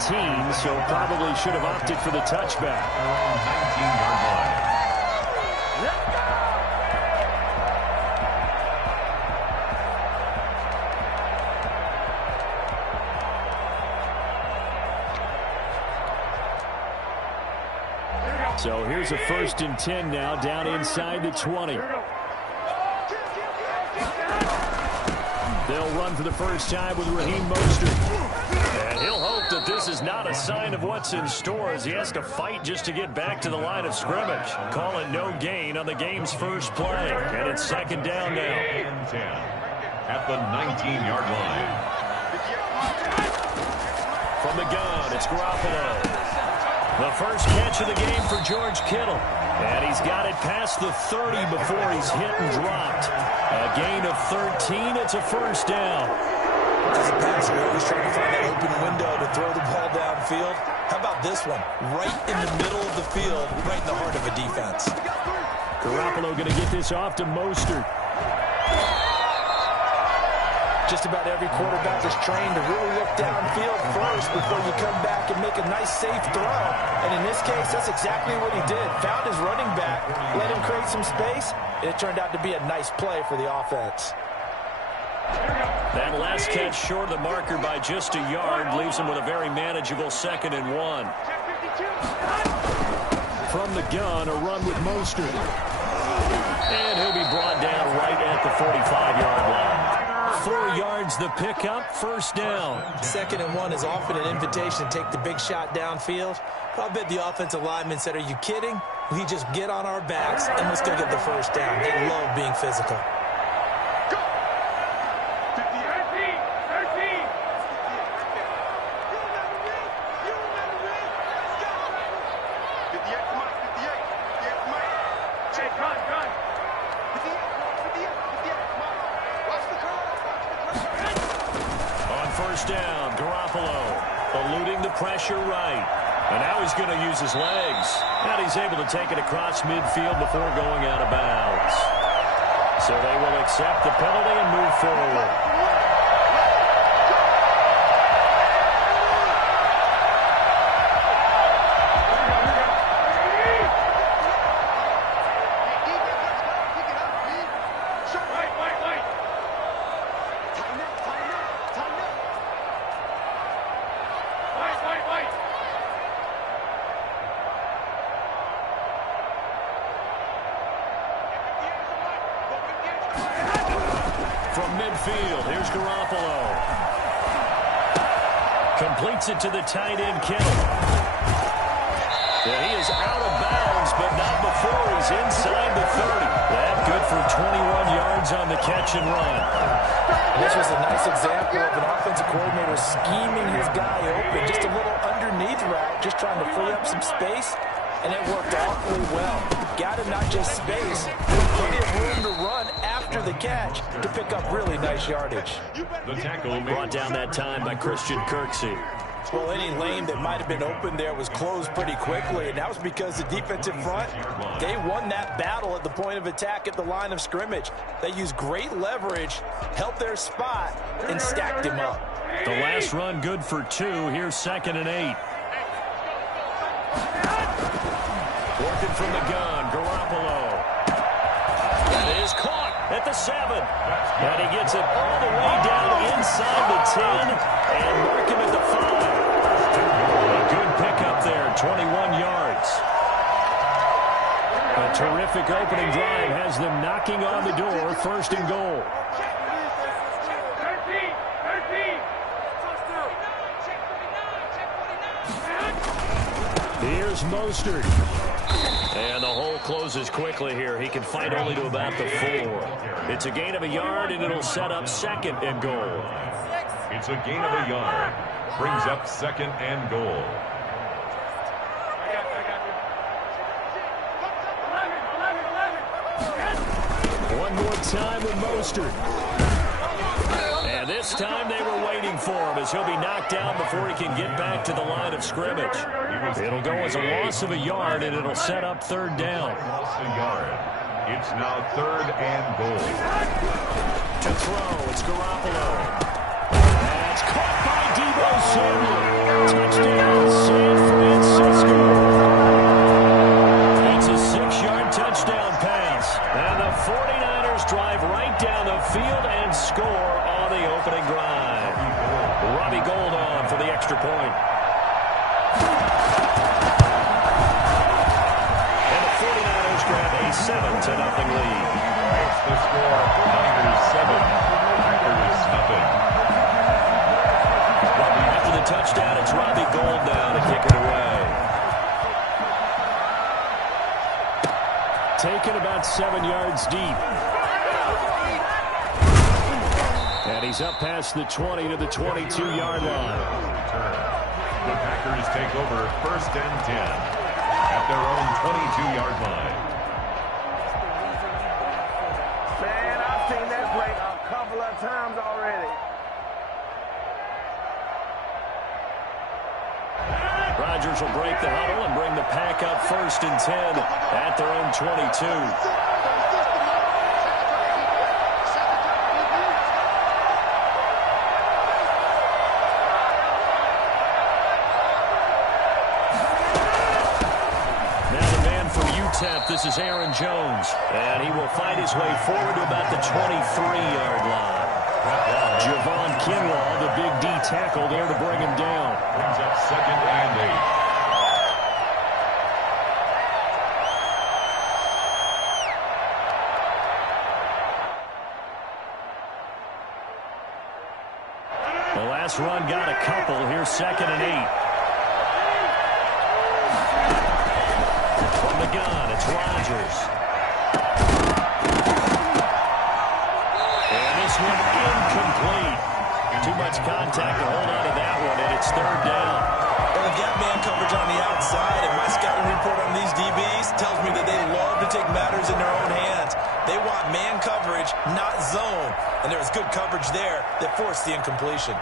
18, so probably should have opted for the touchback. 19-yard line. So here's a 1st and 10 now, down inside the 20. They'll run for the first time with Raheem Mostert. And he'll hope that this is not a sign of what's in store as he has to fight just to get back to the line of scrimmage. Call it no gain on the game's first play. And it's 2nd down now. And 10 at the 19-yard line. From the gun, it's Garoppolo. The first catch of the game for George Kittle. And he's got it past the 30 before he's hit and dropped. A gain of 13. It's a 1st down. As a passer, you're always trying to find that open window to throw the ball downfield. How about this one? Right in the middle of the field, right in the heart of a defense. Garoppolo going to get this off to Mostert. Just about every quarterback is trained to really look downfield first before you come back and make a nice, safe throw. And in this case, that's exactly what he did. Found his running back, let him create some space, and it turned out to be a nice play for the offense. That last catch short of the marker by just a yard leaves him with a very manageable 2nd and 1. From the gun, a run with Mostert. And he'll be brought down right at the 45-yard line. 4 yards the pickup, 1st down. 2nd and 1 is often an invitation to take the big shot downfield. I bet the offensive lineman said, are you kidding? We just get on our backs and let's go get the 1st down. They love being physical. Down, Garoppolo eluding the pressure right. And now he's going to use his legs. And he's able to take it across midfield before going out of bounds. So they will accept the penalty and move forward. From midfield, here's Garoppolo. Completes it to the tight end, Kittle. And he is out of bounds, but not before he's inside the 30. That good for 21 yards on the catch and run. This was a nice example of an offensive coordinator scheming his guy open. Just a little underneath route, just trying to free up some space, and it worked awfully well. Got him not just space, but plenty of room to run after the catch to pick up really nice yardage. The tackle brought down that time by Christian Kirksey. Well, any lane that might have been open there was closed pretty quickly, and that was because the defensive front, they won that battle at the point of attack at the line of scrimmage. They used great leverage, held their spot, and stacked him up. The last run good for 2. Here's 2nd and 8. Working from the gun, Garoppolo. That is caught at the 7. And he gets it all the way down inside the 10 and mark him at the 5. A good pickup there, 21 yards. A terrific opening drive has them knocking on the door, 1st and goal. Here's Mostert. And the hole closes quickly here. He can fight only to about the 4. It's a gain of a yard, and it'll set up 2nd and goal. It's a gain of a yard. Brings up 2nd and goal. One more time with Mostert. And this time they were waiting for him as he'll be knocked down before he can get back to the line of scrimmage. It'll go as a loss of a yard, and it'll set up 3rd down. Loss a yard. It's now 3rd and goal. To throw, it's Garoppolo. That's caught by Deebo Samuel. Touchdown. extra point. And the 49ers grab a 7-0 lead. That's the score. Niners 7, Packers nothing. After the touchdown, it's Robbie Gould now to kick it away. Taken about 7 yards deep. And he's up past the 20 to the 22-yard line. The Packers take over 1st and 10 at their own 22-yard line. Man, I've seen that play a couple of times already. Rodgers will break the huddle and bring the pack up 1st and 10 at their own 22. This is Aaron Jones, and he will find his way forward to about the 23-yard line. Javon Kinlaw, the big D tackle there to bring him down. Brings up 2nd and 8. The last run got a couple. Here's 2nd and 8. From the gun, it's Rodgers. And this one incomplete. Too much contact to hold on to that one, and it's 3rd down. Well, they've got man coverage on the outside, and my scouting report on these DBs tells me that they love to take matters in their own hands. They want man coverage, not zone. And there was good coverage there that forced the incompletion.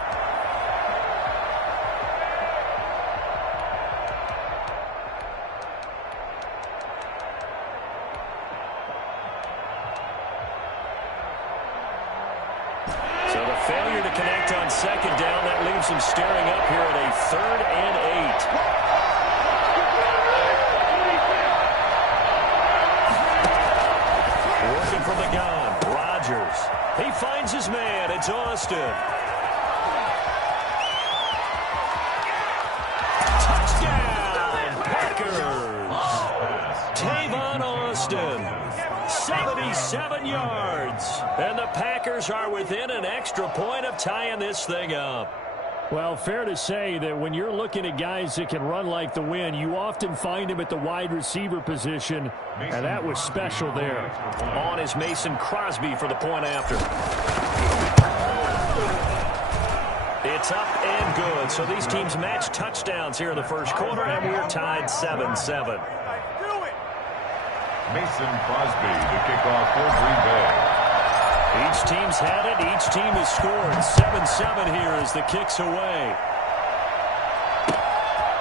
Failure to connect on 2nd down. That leaves him staring up here at a 3rd and 8. Working from the gun. Rodgers. He finds his man. It's Austin. Touchdown, Packers. Tavon Austin. 77 yards. And the Packers are within an extra point of tying this thing up. Well, fair to say that when you're looking at guys that can run like the wind, you often find him at the wide receiver position, and that was special there. On is Mason Crosby for the point after. It's up and good. So these teams match touchdowns here in the first quarter, and we're tied 7-7. Mason Crosby to kick off for Green Bay. Each team's had it. Each team has scored. 7-7 here as the kick's away.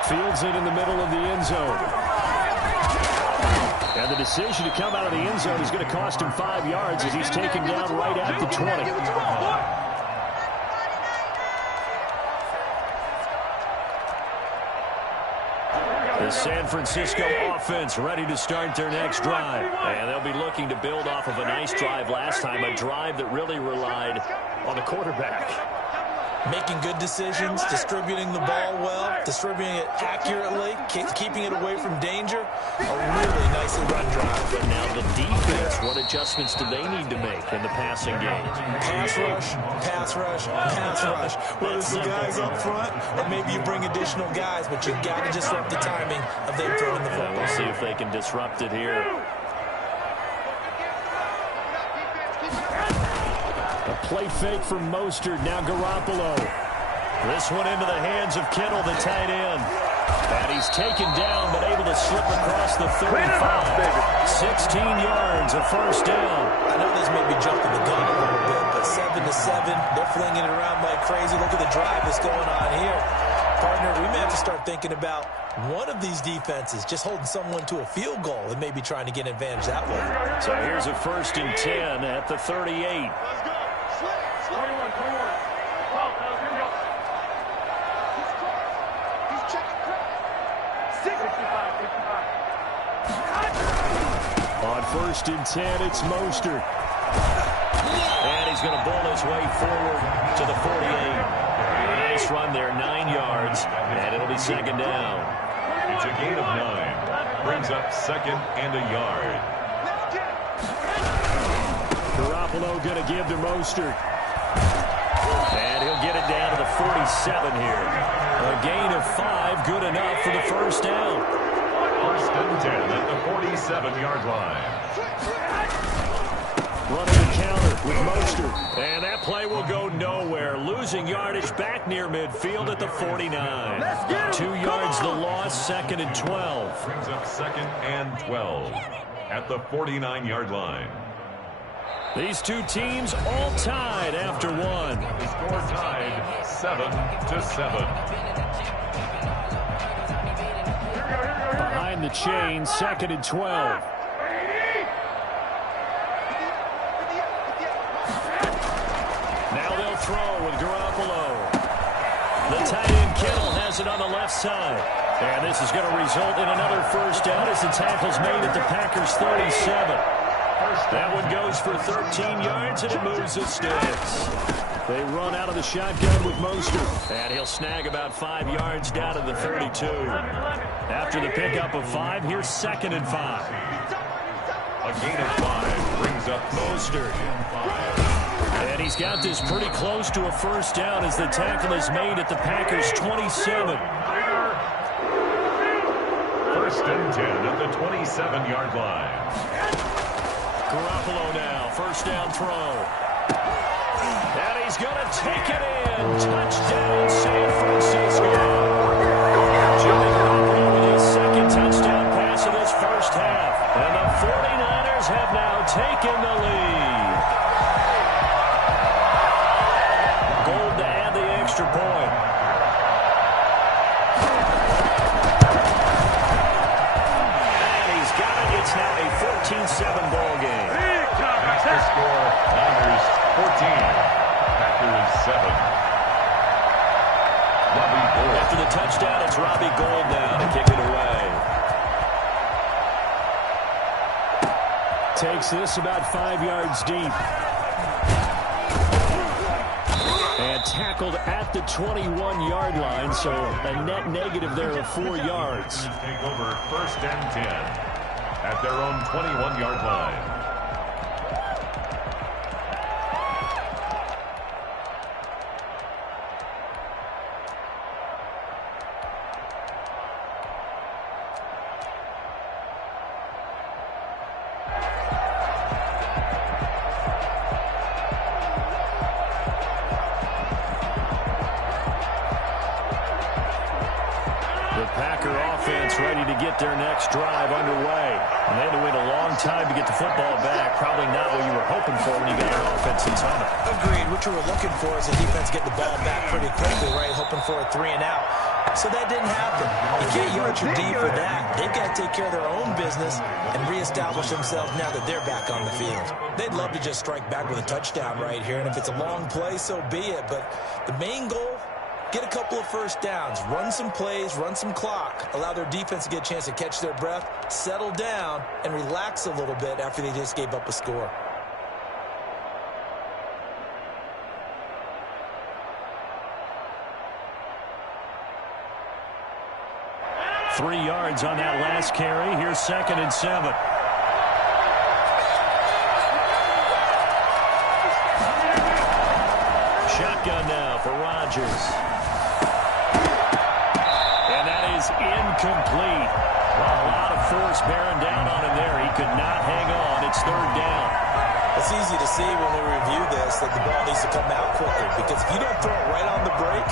Fields it in the middle of the end zone. And the decision to come out of the end zone is going to cost him 5 yards as he's taken down right at the 20. The San Francisco offense ready to start their next drive. And they'll be looking to build off of a nice drive last time, a drive that really relied on the quarterback. Making good decisions, distributing the ball well, distributing it accurately, keeping it away from danger. A really nicely run drive. But now the defense, what adjustments do they need to make in the passing game? Pass rush, pass rush, pass rush. Whether it's the guys up front or maybe you bring additional guys, but you've got to disrupt the timing of them throwing the football. We'll see if they can disrupt it here. A play fake from Mostert, now Garoppolo. This one into the hands of Kittle, the tight end. And he's taken down, but able to slip across the 35. 16 yards, a first down. I know this may be jumping the gun a little bit, but 7-7, they're flinging it around like crazy. Look at the drive that's going on here. Partner, we may have to start thinking about one of these defenses just holding someone to a field goal and maybe trying to get an advantage that way. So here's a 1st and 10 at the 38. On 1st and 10, it's Mostert. And he's going to bowl his way forward to the 48. A nice nice run there, 9 yards, and it'll be second down. It's a gain of 9. Brings up second and a yard. Garoppolo going to give to Mostert. And he'll get it down to the 47 here. A gain of 5, good enough for the first down. First and 10 at the 47-yard line. Running the counter with Mostert. And that play will go nowhere. Losing yardage back near midfield at the 49. 2 yards the loss, second and 12. Brings up second and 12 at the 49-yard line. These two teams all tied after one. The score tied 7-7. Behind the chain, second and 12. Now they'll throw with Garoppolo. The tight end Kittle has it on the left side. And this is going to result in another first down as the tackle's made at the Packers' 37. That one goes for 13 yards, and it moves the sticks. They run out of the shotgun with Mostert. And he'll snag about 5 yards down to the 32. After the pickup of 5, here's second and 5. A gain of 5 brings up Mostert. And he's got this pretty close to a first down as the tackle is made at the Packers' 27. First and 10 at the 27-yard line. Garoppolo now, first down throw. And he's going to take it in. Touchdown, San Francisco. Jimmy Garoppolo with his second touchdown pass of this first half. And the 49ers have now taken the lead. Gold to add the extra point. And he's got it. It's now a 14-7 ball game. That's the score. Niners 14. Packers 7. Robbie Gould. After the touchdown, it's Robbie Gould now to kick it away. Takes this about 5 yards deep. And tackled at the 21-yard line, so a net negative there of 4 yards. Take over first and 10 at their own 21-yard line. Their next drive underway. And they had to wait a long time to get the football back. Probably not what you were hoping for when you got an offense in tunnel. Agreed. What you were looking for is the defense getting the ball back pretty quickly, right? Hoping for a 3 and out. So that didn't happen. You can't yard your D for that. They've got to take care of their own business and reestablish themselves now that they're back on the field. They'd love to just strike back with a touchdown right here. And if it's a long play, so be it. But the main goal, get a couple of first downs, run some plays, run some clock, allow their defense to get a chance to catch their breath, settle down, and relax a little bit after they just gave up a score. Three yards on that last carry. Here's second and 7. Shotgun now for Rodgers. Incomplete. A lot of force bearing down on him there. He could not hang on. It's third down. It's easy to see when we review this that the ball needs to come out quicker, because if you don't throw it right on the break,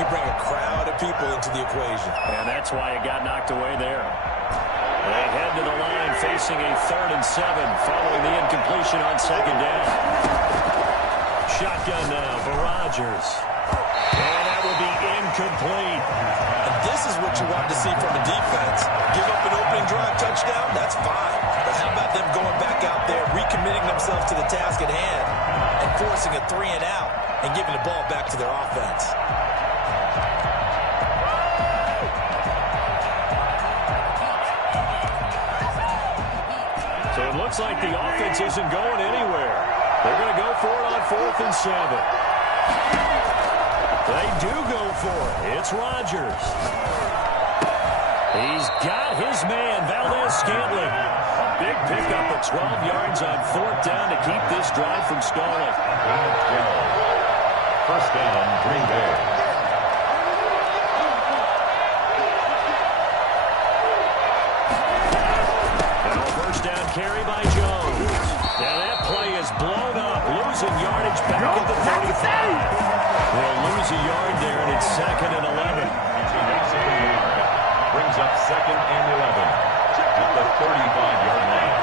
you bring a crowd of people into the equation. And that's why it got knocked away there. They head to the line facing a 3rd and 7 following the incompletion on second down. Shotgun now for Rodgers. And that will be incomplete. And this is what you want to see from a defense. Give up an opening drive touchdown, that's fine. But how about them going back out there, recommitting themselves to the task at hand, and forcing a 3 and out, and giving the ball back to their offense? So it looks like the offense isn't going anywhere. They're going to go for it on 4th and 7. They do go for it. It's Rodgers. He's got his man, Valdez-Scantling. A big pickup of 12 yards on 4th down to keep this drive from stalling. 1st down, Green Bay. Carry by Jones. Now that play is blown up, losing yardage back at the 35. They'll lose a yard there, and it's 2nd and 11. Brings up 2nd and 11 at the 35-yard line.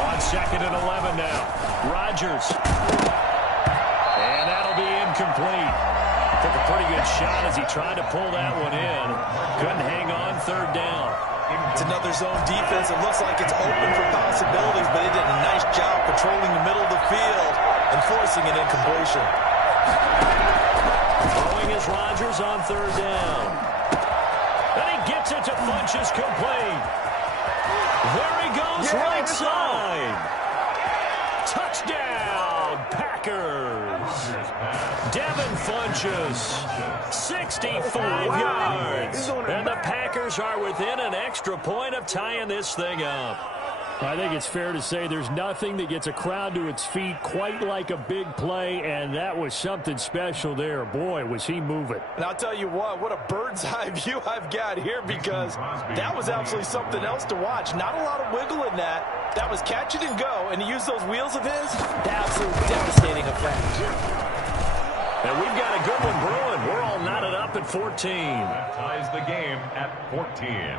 On 2nd and 11 now. Rodgers. And that'll be incomplete. Took a pretty good shot as he tried to pull that one in. Couldn't hang on 3rd down. It's another zone defense. It looks like it's open for possibilities, but they did a nice job patrolling the middle of the field and forcing an incompletion. Throwing is Rodgers on 3rd down. And he gets it to Funchess complete. There he goes, right side. Touchdown, Packers. Devin Funchess, 65 yards. And the Packers are within an extra point of tying this thing up. I think it's fair to say there's nothing that gets a crowd to its feet quite like a big play, and that was something special there. Boy, was he moving. And I'll tell you what a bird's eye view I've got here, because that was absolutely something else to watch. Not a lot of wiggle in that. That was catch it and go, and he used those wheels of his. Absolutely devastating effect. And we've got a good one brewing. We're all knotted up at 14. That ties the game at 14.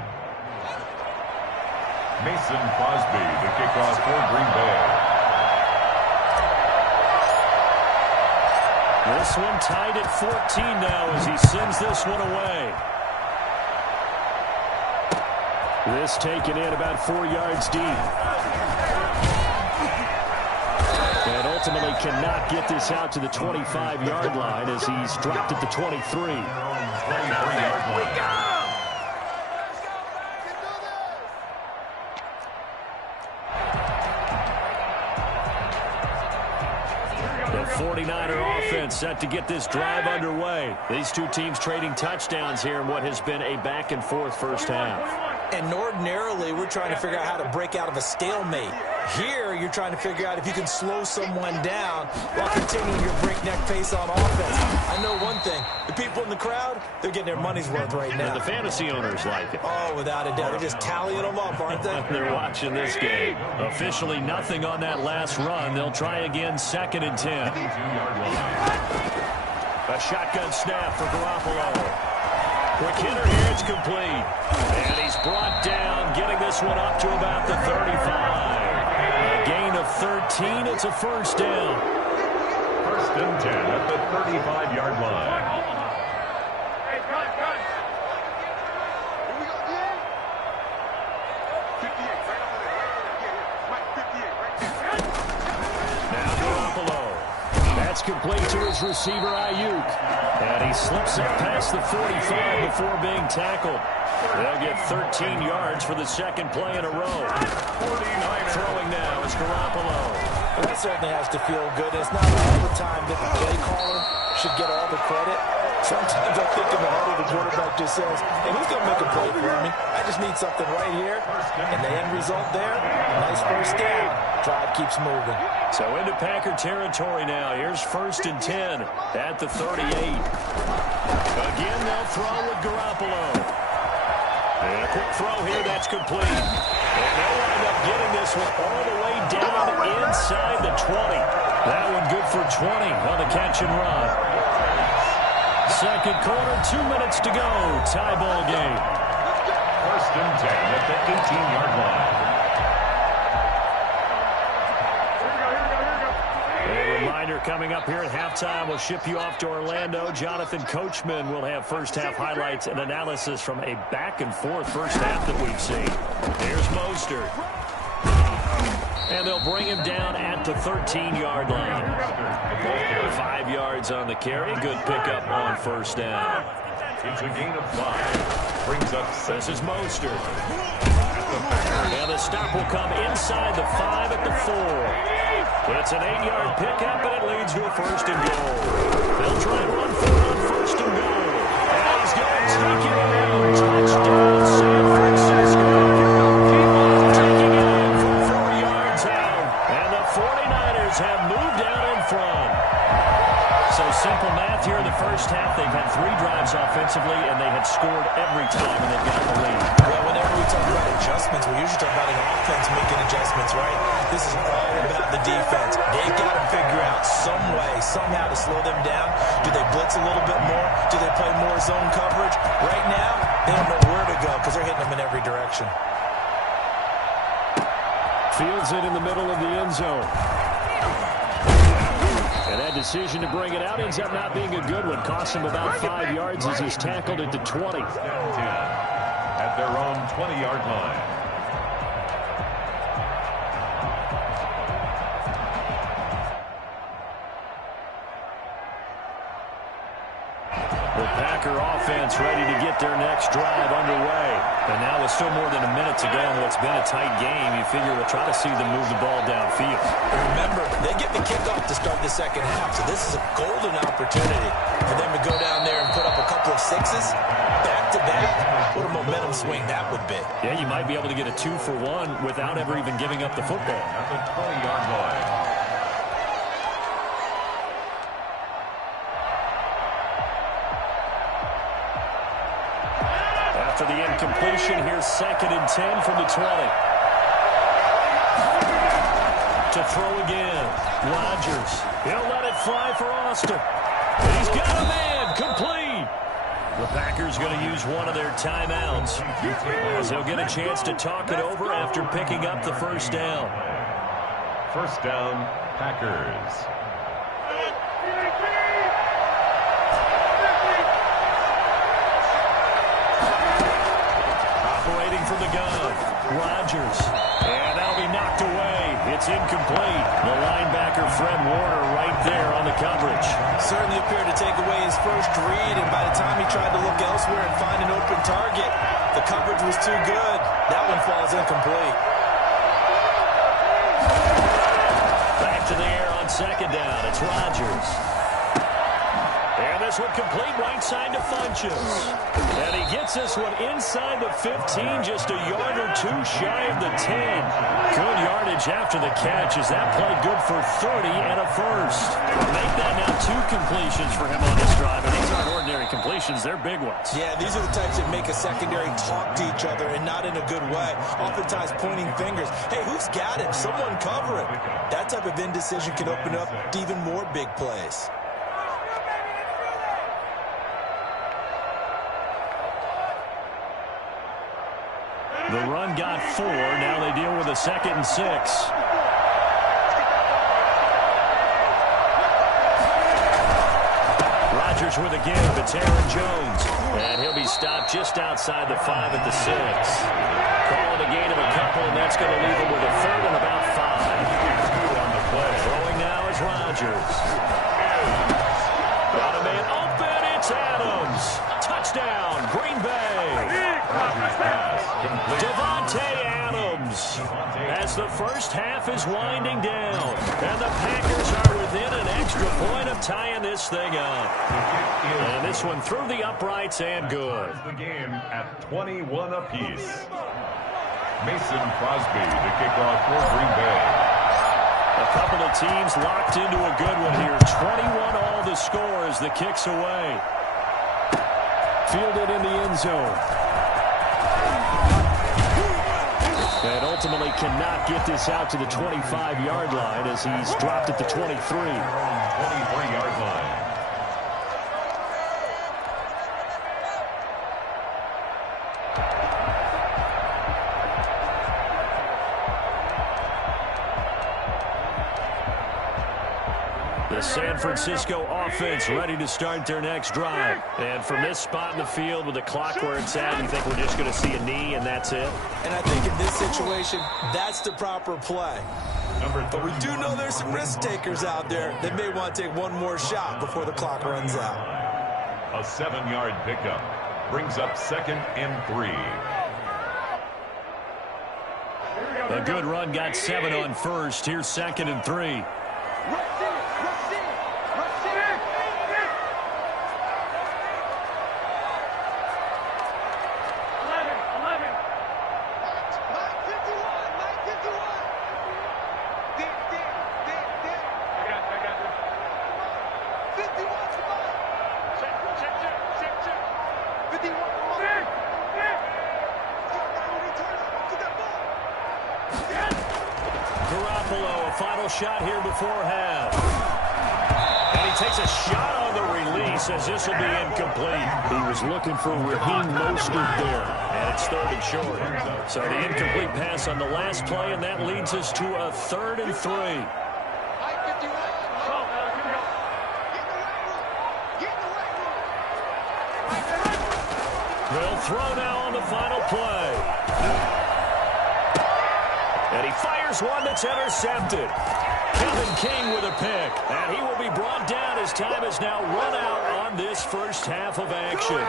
Mason Crosby, the kickoff for Green Bay. This one tied at 14 now as he sends this one away. This taken in about 4 yards deep. And ultimately cannot get this out to the 25-yard line as he's dropped at the 23. The 49er offense set to get this drive underway. These two teams trading touchdowns here in what has been a back-and-forth first half. And ordinarily, we're trying to figure out how to break out of a stalemate. Here, you're trying to figure out if you can slow someone down while continuing your breakneck pace on offense. I know one thing. The people in the crowd, they're getting their money's worth right now. And the fantasy owners like it. Oh, without a doubt. They're just tallying them up, aren't they? They're watching this game. Officially nothing on that last run. They'll try again, 2nd and 10. A shotgun snap for Garoppolo. Quick hitter here, it's complete. And he's brought down, getting this one up to about the 35. A gain of 13, it's a 1st down. 1st and 10 at the 35-yard line. Now Garoppolo. That's complete to his receiver, Ayuk. And he slips up past the 45 before being tackled. They'll get 13 yards for the 2nd play in a row. Throwing now is Garoppolo. And that certainly has to feel good. It's not all the time that the play caller should get all the credit. Sometimes I think in the huddle, the quarterback just says, and who's going to make a play for me? I just need something right here. And the end result there, nice 1st down. Drive keeps moving. So into Packer territory now. Here's 1st and 10 at the 38. Again, they'll throw with Garoppolo. And a quick throw here, that's complete. And they'll wind up getting this one all the way down inside the 20. That one good for 20 on the catch and run. 2nd quarter, 2 minutes to go. Tie ball game. 1st and 10 at the 18-yard line. Coming up here at halftime, we'll ship you off to Orlando. Jonathan Coachman will have first half highlights and analysis from a back-and-forth first half that we've seen. Here's Mostert. And they'll bring him down at the 13-yard line. 5 yards on the carry. Good pickup on 1st down. It's a gain of 5. Brings up 7. This is Mostert. And the stop will come inside the 5 at the 4. It's an 8-yard pickup, and it leads to a 1st and goal. They'll try and run for it on 1st and goal. And he's going to take it around. Touchdown, San Francisco. Keep on taking it in from 4 yards out. And the 49ers have moved out in front. So simple math here in the first half. They've had 3 drives offensively, and they have scored every time, and they've got the lead. Well, whenever we talk about adjustments, we usually talk about an offense making adjustments, right? This is all about the defense. They've got to figure out some way, somehow to slow them down. Do they blitz a little bit more? Do they play more zone coverage? Right now, they don't know where to go because they're hitting them in every direction. Fields it in the middle of the end zone. And that decision to bring it out ends up not being a good one. Costs him about 5 yards as he's tackled at the 20. At their own 20-yard line. The Packer offense ready to get their next drive underway. And now with still more than a minute to go in what's been a tight game, you figure we'll try to see them move the ball downfield. Remember, they get the kickoff to start the second half, so this is a golden opportunity for them to go down there and put up a couple of 6s back-to-back. What a momentum swing that would be. Yeah, you might be able to get a 2-for-1 without ever even giving up the football. At the 20-yard line. After the incompletion, here's 2nd and 10 from the 20. To throw again. Rodgers. He'll let it fly for Austin. He's got a man. Complete. The Packers going to use one of their timeouts as they'll get a chance to talk it over after picking up the 1st down. 1st down, Packers. Operating from the gun. Rodgers. And that'll be knocked away. It's incomplete. The linebacker, Fred Warner, right there on the coverage. Certainly appeared to take away his first read, and by the time he tried to look elsewhere and find an open target, the coverage was too good. That one falls incomplete. Back to the air on 2nd down. It's Rodgers. And this one complete right side to Funches. And he gets this one inside the 15, just a yard or 2 shy of the 10. Good yardage after the catch as that play good for 30 and a 1st. Make that now 2 completions for him on this drive, and these aren't ordinary completions, they're big ones. Yeah, these are the types that make a secondary talk to each other and not in a good way. Oftentimes pointing fingers. Hey, who's got him? Someone cover him. That type of indecision can open up to even more big plays. The run got 4. Now they deal with a 2nd and 6. Rodgers with a give. It's Aaron Jones. And he'll be stopped just outside the 5 at the 6. Call it a gain of a couple, and that's going to leave him with a 3rd and about 5. On the play. Throwing now is Rodgers. Got a man open. It's Adams. Touchdown, Green Bay. Devontae Adams as the first half is winding down. And the Packers are within an extra point of tying this thing up. And this one through the uprights and good. The game at 21 apiece. Mason Crosby to kick off for Green Bay. A couple of teams locked into a good one here. 21 all the score as the kick's away. Fielded in the end zone. And ultimately cannot get this out to the 25-yard line as he's dropped at the 23. 23-yard line. The San Francisco offense ready to start their next drive. And from this spot in the field with the clock where it's at, you think we're just going to see a knee and that's it? And I think in this situation, that's the proper play. But we do know there's some risk takers out there that may want to take one more shot before the clock runs out. A 7-yard pickup brings up 2nd and 3. A good run, got 7 on first. Here's 2nd and 3. Shot here before half. And he takes a shot on the release as this will be incomplete. He was looking for Raheem Mostert there. And it's 3rd and short. So the incomplete pass on the last play, and that leads us to a 3rd and 3. They'll throw now on the final play. And he fires one that's intercepted. Kevin King with a pick, and he will be brought down as time has now run out on this first half of action.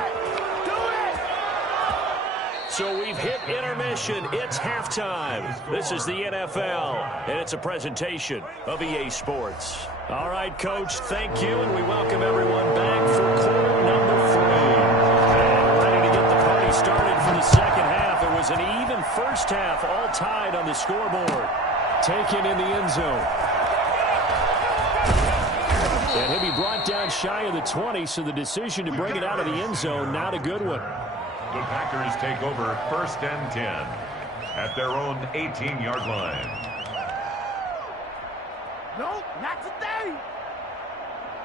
So we've hit intermission. It's halftime. This is the NFL, and it's a presentation of EA Sports. All right, Coach, thank you, and we welcome everyone back for quarter number 3. And ready to get the party started for the second half. It was an even first half, all tied on the scoreboard. Taken in the end zone. And he'll be brought down shy of the 20, so the decision to bring it out of the end zone, not a good one. The Packers take over 1st and 10 at their own 18-yard line. No, not today.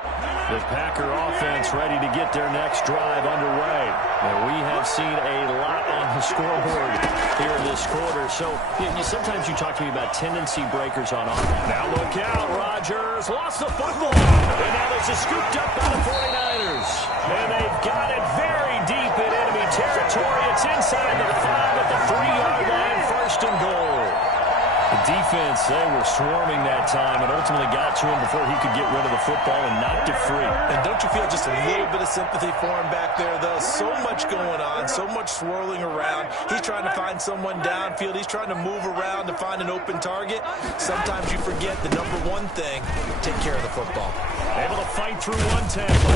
The Packer offense ready to get their next drive underway. And we have seen a lot on the scoreboard here in this quarter. So sometimes you talk to me about tendency breakers on offense. Now look out, Rodgers lost the football. And now this is scooped up by the 49ers. And they've got it very deep in enemy territory. It's inside the 5 at the 3-yard line, 1st and goal. The defense, they were swarming that time and ultimately got to him before he could get rid of the football and knocked it free. And don't you feel just a little bit of sympathy for him back there, though? So much going on, so much swirling around. He's trying to find someone downfield. He's trying to move around to find an open target. Sometimes you forget the number one thing, take care of the football. Able to fight through one tackle.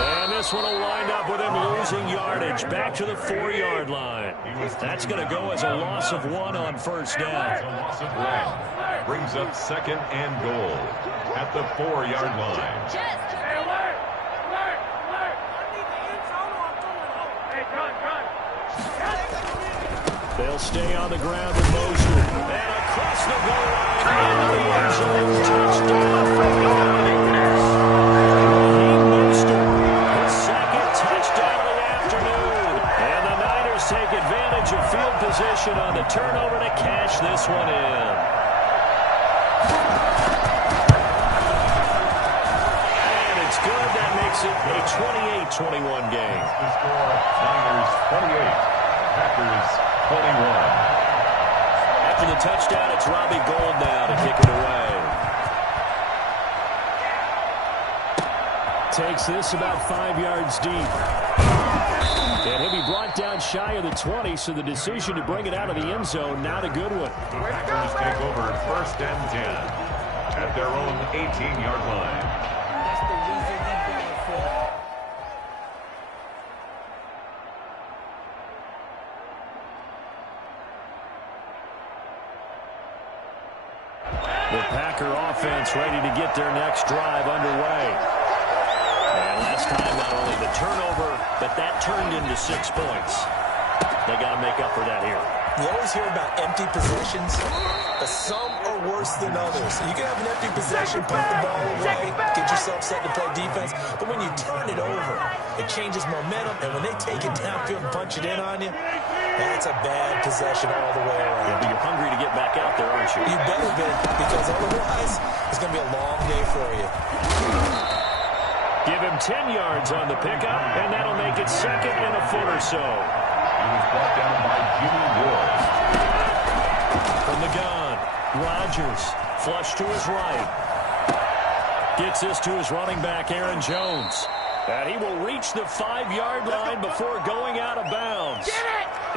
And this one will wind up with him losing yardage back to the 4-yard line. That's going to go as a loss of 1 on first down. A loss of 1 brings up 2nd and goal at the 4-yard line. They'll stay on the ground with Mostert. And across the goal line into the end zone. Touchdown for Raheem Mostert. His 2nd touchdown of the afternoon. And the Niners take advantage of field position on the turnover to cash this one in. And it's good. That makes it a 28-21 game. The score, Niners 28, Packers 21. After the touchdown, it's Robbie Gould now to kick it away. Takes this about 5 yards deep. And he'll be brought down shy of the 20, so the decision to bring it out of the end zone, not a good one. The Packers take over 1st and 10 at their own 18-yard line. The Packer offense ready to get their next drive underway. And last time, not only the turnover, but that turned into 6 points. They got to make up for that here. You always hear about empty possessions, but some are worse than others. You can have an empty possession, punt the ball away, get yourself set to play defense, but when you turn it over, it changes momentum, and when they take it downfield and punch it in on you, that's a bad possession all the way around. Yeah, but you're hungry to get back out there, aren't you? You better be, because otherwise, it's going to be a long day for you. Give him 10 yards on the pickup, and that'll make it 2nd and a foot or so. He was brought down by Jimmy Ward. From the gun, Rodgers, flush to his right. Gets this to his running back, Aaron Jones. And he will reach the 5-yard line before going out of bounds.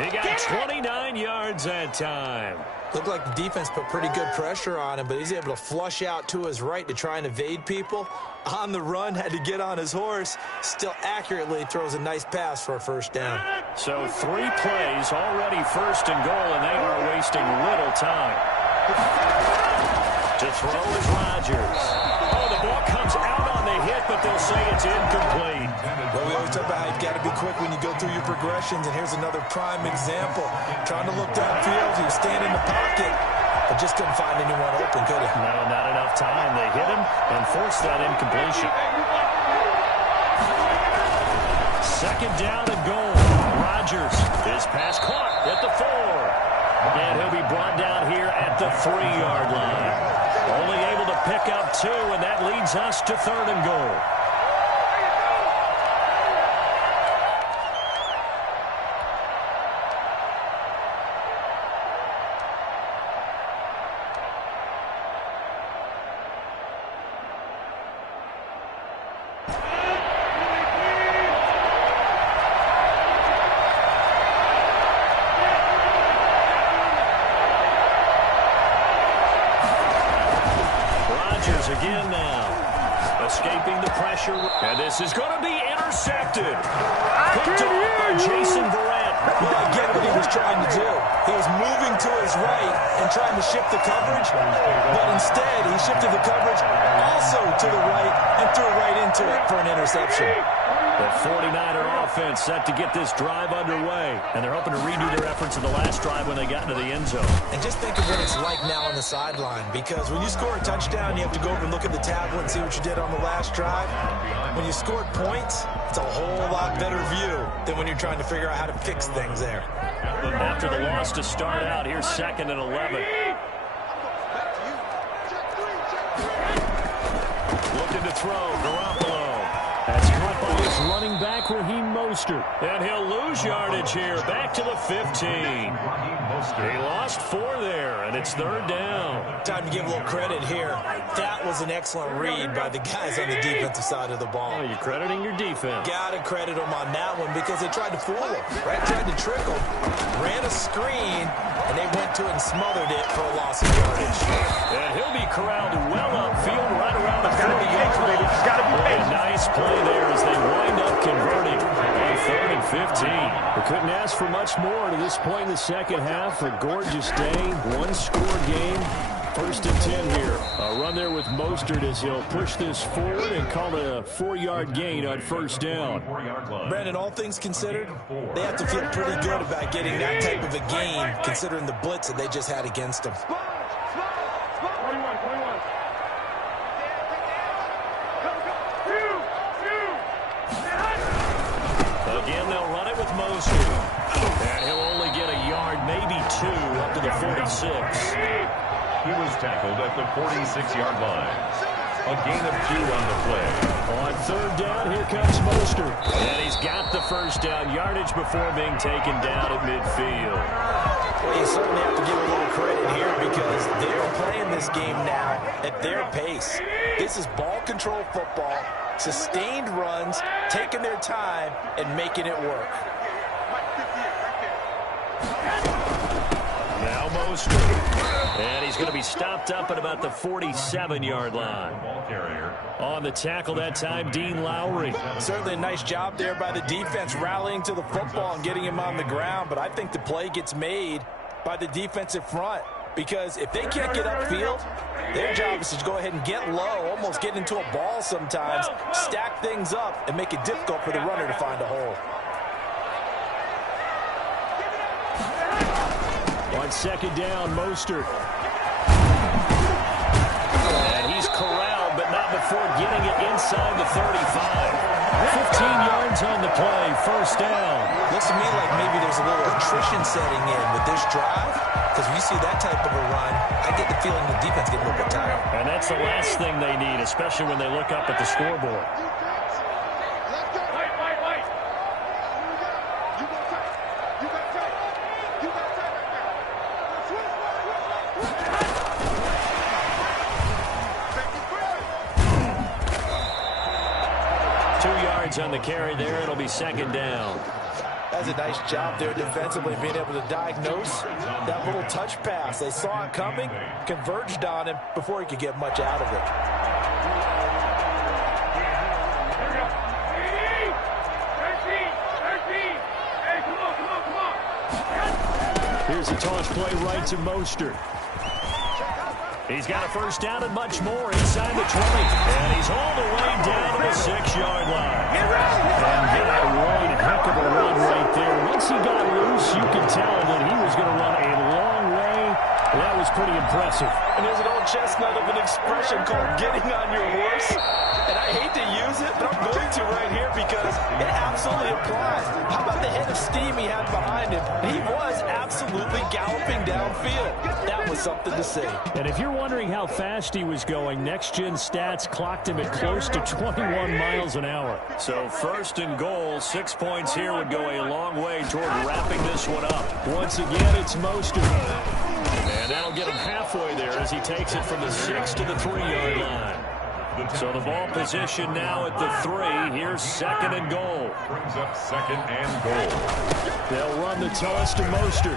He got 29 yards that time. Looked like the defense put pretty good pressure on him, but he's able to flush out to his right to try and evade people. On the run, had to get on his horse. Still accurately throws a nice pass for a first down. So 3 plays, already first and goal, and they are wasting little time. To throw is Rodgers. Oh, the ball comes out on the hit, but they'll say it's incomplete. Well, we always talk about how you've got to be quick when you go through your progressions, and here's another prime example. Trying to look downfield, he was standing in the pocket, but just couldn't find anyone open, could he? No, not enough time. They hit him and forced that incompletion. Second down and goal. Rodgers, his pass caught at the 4. And he'll be brought down here at the 3-yard line. Only able to pick up 2, and that leads us to 3rd and goal. Again now, escaping the pressure, and this is going to be intercepted. Picked up by Jason Verrett. Well, I get what he was trying to do. He was moving to his right and trying to shift the coverage, but instead he shifted the coverage also to the right and threw right into it for an interception. The 49er offense set to get this drive underway, and they're hoping to redo their efforts in the last drive when they got into the end zone. And just think of what it's like now on the sideline, because when you score a touchdown, you have to go over and look at the tablet and see what you did on the last drive. When you scored points, it's a whole lot better view than when you're trying to figure out how to fix things there. After the loss to start out, here's 2nd and 11. Looking to throw, Garoppolo. That's caught by his running back, Raheem Mostert. And he'll lose yardage here, back to the 15. He lost 4 there, and it's 3rd down. Time to give a little credit here. That was an excellent read by the guys on the defensive side of the ball. Oh, you're crediting your defense. Got to credit them on that one because they tried to fool him, right? Tried to trick him, ran a screen, and they went to it and smothered it for a loss of yardage. And he'll be corralled well upfield right around the 40-yard line. A nice play there as they wind up converting on 3rd and 15. We couldn't ask for much more to this point in the second half. A gorgeous day, 1-score game. 1st and 10 here. A run there with Mostert as he'll push this forward and call it a 4-yard gain on 1st down. Brandon, all things considered, they have to feel pretty good about getting that type of a gain considering the blitz that they just had against them. Again, they'll run it with Mostert. And he'll only get a yard, maybe 2, up to the 46. He was tackled at the 46-yard line. A gain of 2 on the play. On 3rd down, here comes Mostert. And he's got the first down yardage before being taken down at midfield. Well, you certainly have to give a little credit here because they're playing this game now at their pace. This is ball control football, sustained runs, taking their time, and making it work. Now Mostert. And he's going to be stopped up at about the 47-yard line. On the tackle that time, Dean Lowry. Certainly a nice job there by the defense rallying to the football and getting him on the ground, but I think the play gets made by the defensive front because if they can't get upfield, their job is to go ahead and get low, almost get into a ball sometimes, stack things up, and make it difficult for the runner to find a hole. On 2nd down, Mostert. And he's corralled, but not before getting it inside the 35. 15 yards on the play, 1st down. Looks to me like maybe there's a little attrition setting in with this drive, because when you see that type of a run, I get the feeling the defense getting a little bit tired. And that's the last thing they need, especially when they look up at the scoreboard. On the carry there, it'll be 2nd down. That's a nice job there defensively, being able to diagnose that little touch pass. They saw it coming, converged on him before he could get much out of it. Here's a toss play right to Mostert. He's got a first down and much more inside the 20. And he's all the way down to the 6-yard line. And got one heck of a run right there. Once he got loose, you could tell that he was going to run a long way. That was pretty impressive. And there's an old chestnut of an expression called getting on your horse. And I hate to use it, but I'm going to right here because it absolutely applies. How about the head of steam he had behind him? He was absolutely galloping downfield. That was something to see. And if you're wondering how fast he was going, Next Gen Stats clocked him at close to 21 miles an hour. So first and goal, 6 points here would go a long way toward wrapping this one up. Once again, it's Mostert. And that'll get him halfway there as he takes it from the 6 to the 3-yard line. So the ball position now at the 3. Here's second and goal. Brings up second and goal. They'll run the toss to Mostert.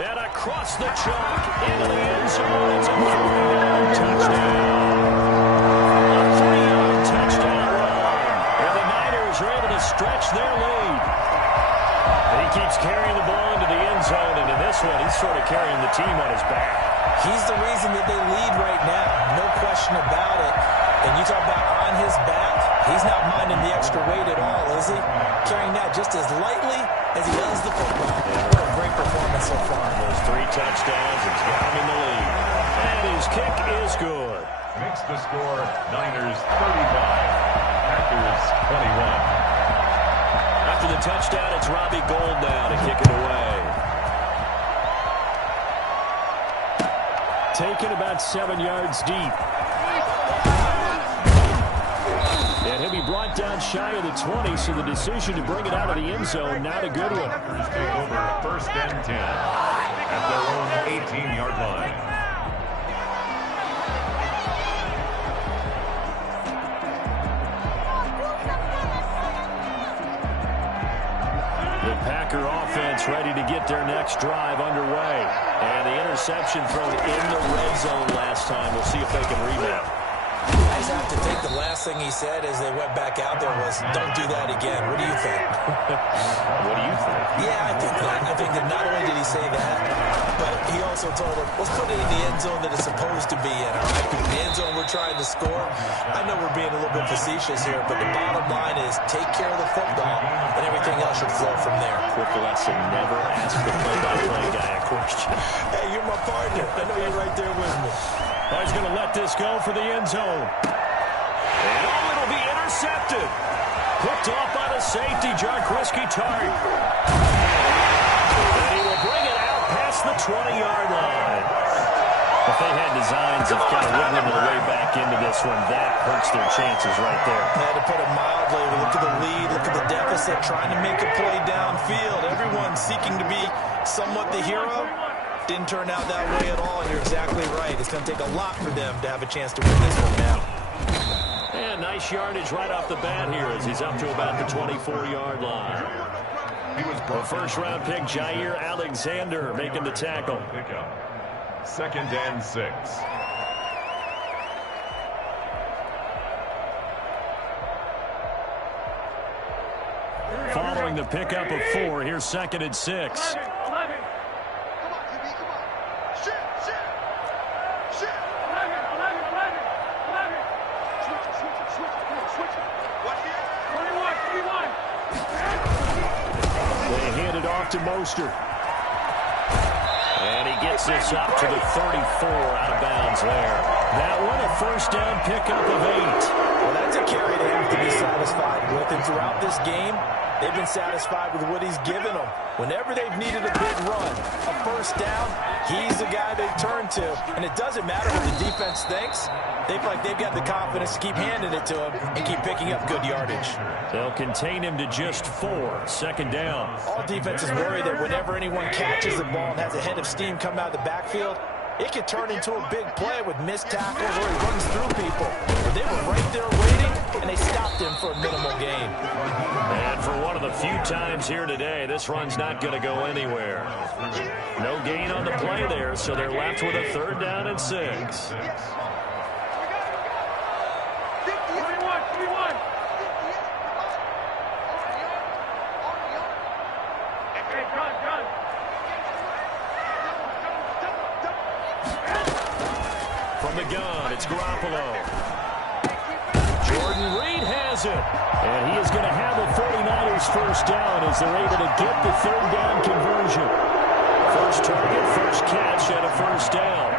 And across the chalk into the end zone. It's a 3-yard touchdown. A 3-yard touchdown run. And the Niners are able to stretch their lead. And he keeps carrying the ball into the end zone. And in this one, he's sort of carrying the team on his back. He's the reason that they lead right now. No question about it. And you talk about on his back, he's not minding the extra weight at all, is he? Carrying that just as lightly as he does the football. What a great performance so far. Those 3 touchdowns and got him in the lead. And his kick is good. Makes the score Niners 35, Packers 21. After the touchdown, it's Robbie Gould now to kick it away. Taken about 7 yards deep. And he'll be brought down shy of the 20, so the decision to bring it out of the end zone, not a good one. Packers take over first and 10 at their own 18-yard line. The Packer offense ready to get their next drive underway. And the interception thrown in the red zone last time. We'll see if they can rebound. I just have to think the last thing he said as they went back out there was, don't do that again. What do you think? What do you think? Yeah, I think that not only did he say that, but he also told him, let's put it in the end zone that it's supposed to be in. All right, the end zone we're trying to score. I know we're being a little bit facetious here, but the bottom line is take care of the football, and everything else should flow from there. Quick lesson, never ask the play-by-play guy a question. Hey, you're my partner. I know you're right there with me. Oh, he's going to let this go for the end zone. And oh, it'll be intercepted. Picked off by the safety, Jarquiski Tart. And he will bring it out past the 20-yard line. If they had designs of kind of wiggling their way back into this one, that hurts their chances right there. Had to put it mildly. Look at the lead, look at the deficit, trying to make a play downfield. Everyone seeking to be somewhat the hero. Didn't turn out that way at all, and you're exactly right. It's going to take a lot for them to have a chance to win this one now. And nice yardage right off the bat here as he's up to about the 24-yard line. He was The first-round pick, Jair Alexander, making the tackle. pickup. Second and 6. Following the pickup of 4, here's second and 6. They hand it off to Mostert. And he gets this up to the 34 out of bounds there. That one a first down pickup of 8. Well, that's a carry they have to be satisfied with. And throughout this game, they've been satisfied with what he's given them. Whenever they've needed a big run, a first down, he's the guy they turn to. And it doesn't matter what the defense thinks. They feel like they've got the confidence to keep handing it to him and keep picking up good yardage. They'll contain him to just 4. Second down. All defenses worry that whenever anyone catches the ball and has a head of steam come out of the backfield, It could turn into a big play with missed tackles or he runs through people. But they were right there waiting, and they stopped him for a minimal gain. And for one of the few times here today, this run's not going to go anywhere. No gain on the play there, so they're left with a 3rd down and 6. From the gun, it's Garoppolo. Jordan Reed has it. And he is going to have a 49ers first down as they're able to get the 3rd down conversion. First target, first catch, and a first down.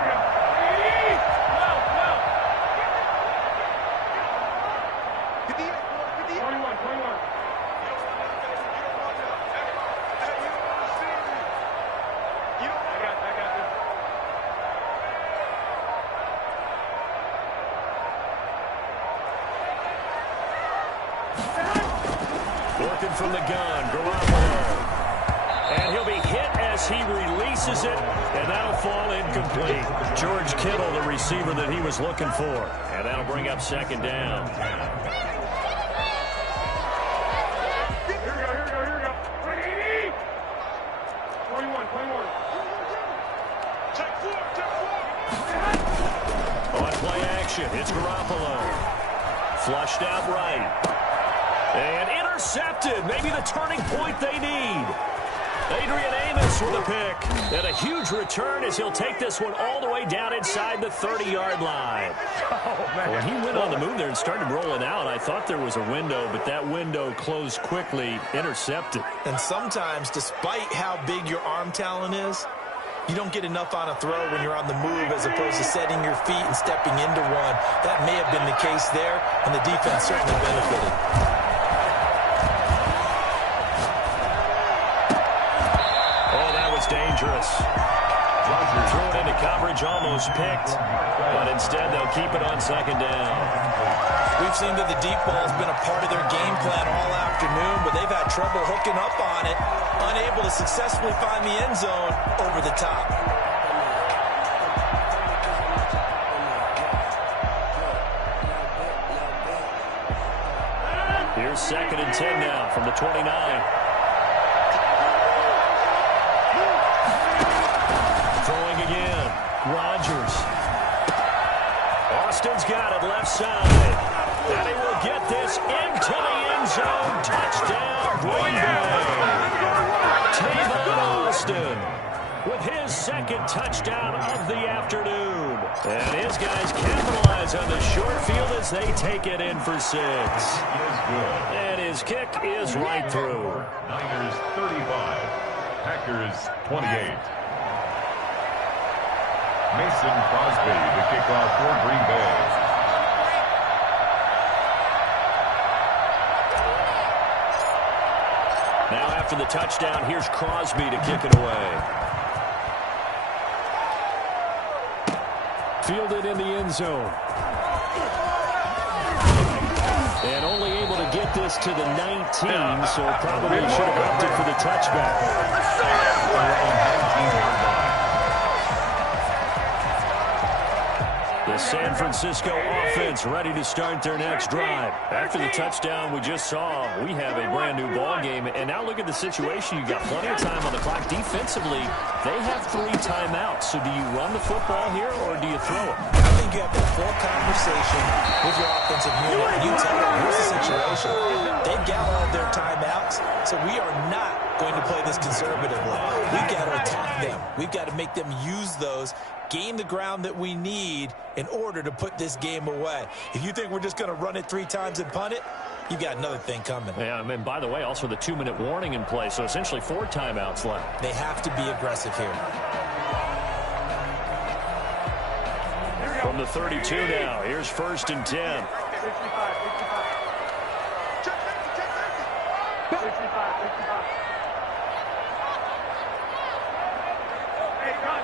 Working from the gun, Garoppolo. And he'll be hit as he releases it, and that'll fall incomplete. George Kittle, the receiver that he was looking for. And that'll bring up 2nd down. Here we go. 21. Check 4. On play action, it's Garoppolo. Flushed out right. And intercepted. Maybe the turning point they need. Adrian Amos with a pick. And a huge return as he'll take this one all the way down inside the 30-yard line. Oh, man. When he went on the move there and started rolling out, I thought there was a window, but that window closed quickly, intercepted. And sometimes, despite how big your arm talent is, you don't get enough on a throw when you're on the move as opposed to setting your feet and stepping into one. That may have been the case there, and the defense certainly benefited. Dangerous. Throw it into coverage, almost picked, but instead they'll keep it on 2nd down. We've seen that the deep ball has been a part of their game plan all afternoon, but they've had trouble hooking up on it, unable to successfully find the end zone over the top. Here's 2nd and 10 now from the 29. Throwing again. Rodgers. Austin's got it left side. And he will get this into the end zone. Touchdown, Green Bay. Tavon Austin with his 2nd touchdown of the afternoon. And his guys capitalize on the short field as they take it in for 6. And his kick is right through. Niners 35, Packers 28. Mason Crosby, the kickoff for Green Bay. Now after the touchdown, here's Crosby to kick it away. Fielded in the end zone. And only able to get this to the 19, so probably should have opted for the touchback. The San Francisco offense ready to start their next drive. After the touchdown we just saw, we have a brand new ball game. And now look at the situation. You've got plenty of time on the clock. Defensively, they have 3 timeouts. So do you run the football here or do you throw it? I think you have a full conversation with your offensive unit. And you tell them, here's the situation. They've got all their timeouts, so we are not going to play this conservatively. We've got to attack them. We've got to make them use those, gain the ground that we need in order to put this game away. If you think we're just going to run it 3 times and punt it, you've got another thing coming. Yeah, and by the way, also the 2-minute warning in play, so essentially 4 timeouts left. They have to be aggressive here. From the 32 now, here's 1st and 10. 65. Hey, gun.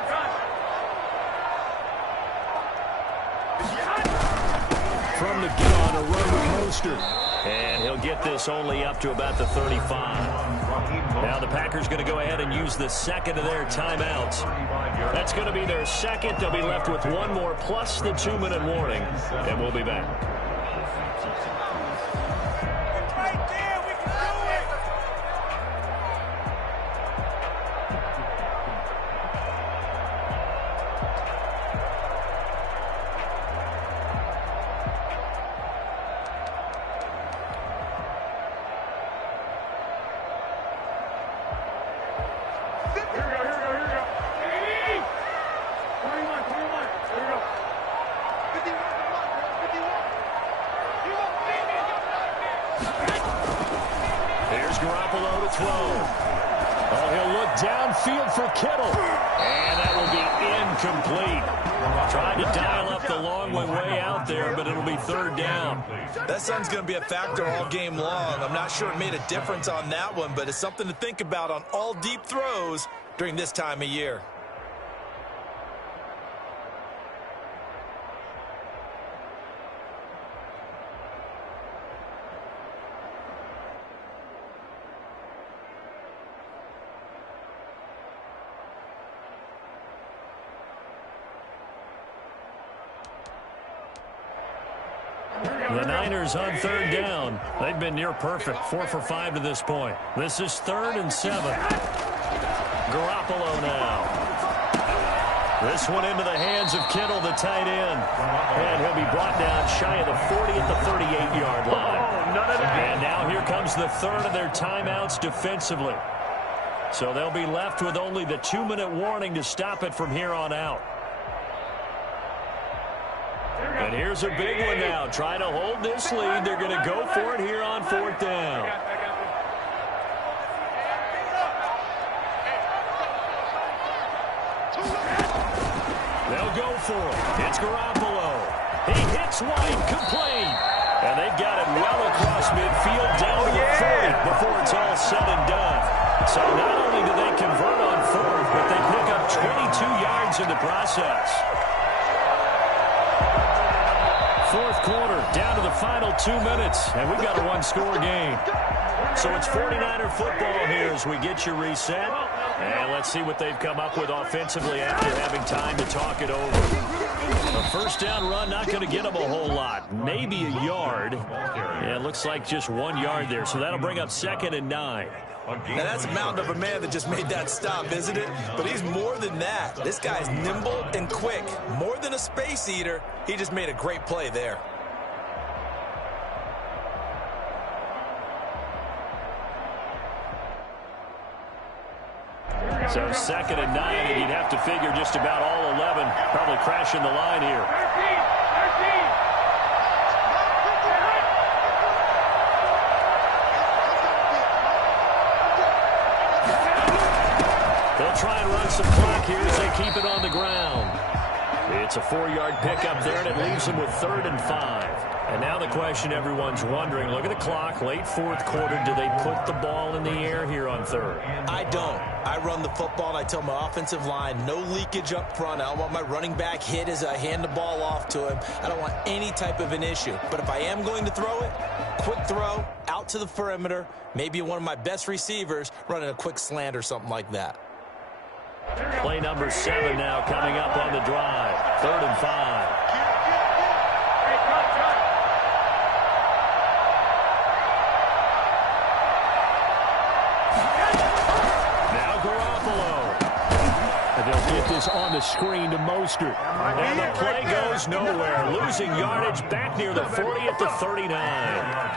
From the gun, a roller coaster. And he'll get this only up to about the 35. Now the Packers going to go ahead and use the second of their timeouts. That's going to be their second. They'll be left with one more plus the 2-minute warning. And we'll be back. Downfield for Kittle. And that will be incomplete. Trying to dial up the long way out there, but it'll be third down. That sun's going to be a factor all game long. I'm not sure it made a difference on that one, but it's something to think about on all deep throws during this time of year. The Niners on third down. They've been near perfect, 4 for 5 to this point. This is 3rd and 7. Garoppolo now. This one into the hands of Kittle, the tight end. And he'll be brought down shy of the 40 at the 38-yard line. And now here comes the third of their timeouts defensively. So they'll be left with only the 2-minute warning to stop it from here on out. And here's a big one now. Trying to hold this lead. They're going to go for it here on 4th down. They'll go for it. It's Garoppolo. He hits White, complete. And they've got it well across midfield down to the 40 before it's all said and done. So not only do they convert on 4th, but they pick up 22 yards in the process. 4th quarter, down to the final 2 minutes, and we've got a one-score game. So it's 49er football here as we get you reset. And let's see what they've come up with offensively after having time to talk it over. A first down run, not going to get them a whole lot. Maybe a yard. Yeah, it looks like just 1 yard there. So that'll bring up 2nd and 9. Now, that's a mountain of a man that just made that stop, isn't it? But he's more than that. This guy's nimble and quick. More than a space eater, he just made a great play there. So 2nd and 9, and you'd have to figure just about all 11 probably crashing the line here. 13. They'll try and run some clock here as they keep it on the ground. It's a 4-yard pickup there, and it leaves them with 3rd and 5. And now the question everyone's wondering, look at the clock, late 4th quarter, do they put the ball in the air here on 3rd? I don't. I run the football, and I tell my offensive line, no leakage up front. I don't want my running back hit as I hand the ball off to him. I don't want any type of an issue. But if I am going to throw it, quick throw, out to the perimeter, maybe one of my best receivers running a quick slant or something like that. Play number 7 now coming up on the drive. 3rd and 5. Now Garoppolo. And they'll get this on the screen to Mostert. And the play goes nowhere. Losing yardage back near the 40 at the 39.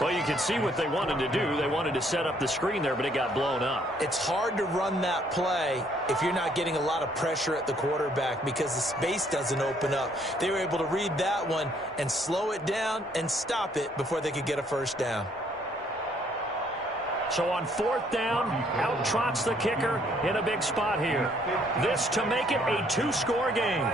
Well, you can see what they wanted to do. They wanted to set up the screen there, but it got blown up. It's hard to run that play if you're not getting a lot of pressure at the quarterback because the space doesn't open up. They were able to read that one and slow it down and stop it before they could get a first down. So on 4th down, out trots the kicker in a big spot here. This to make it a 2-score game.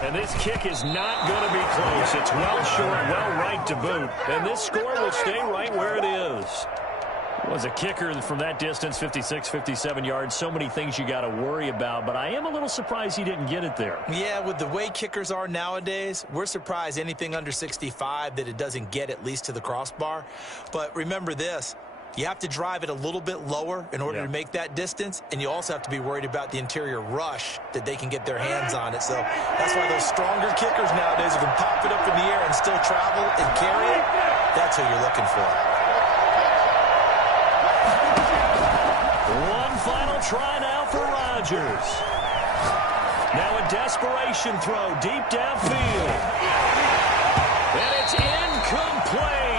And this kick is not going to be close. It's well short, well right to boot. And this score will stay right where it is. Was a kicker from that distance, 56, 57 yards. So many things you got to worry about, but I am a little surprised he didn't get it there. Yeah, with the way kickers are nowadays, we're surprised anything under 65 that it doesn't get at least to the crossbar. But remember this, you have to drive it a little bit lower in order to make that distance, and you also have to be worried about the interior rush that they can get their hands on it. So that's why those stronger kickers nowadays who can pop it up in the air and still travel and carry it, that's who you're looking for. One final try now for Rodgers. Now a desperation throw deep downfield. And it's incomplete.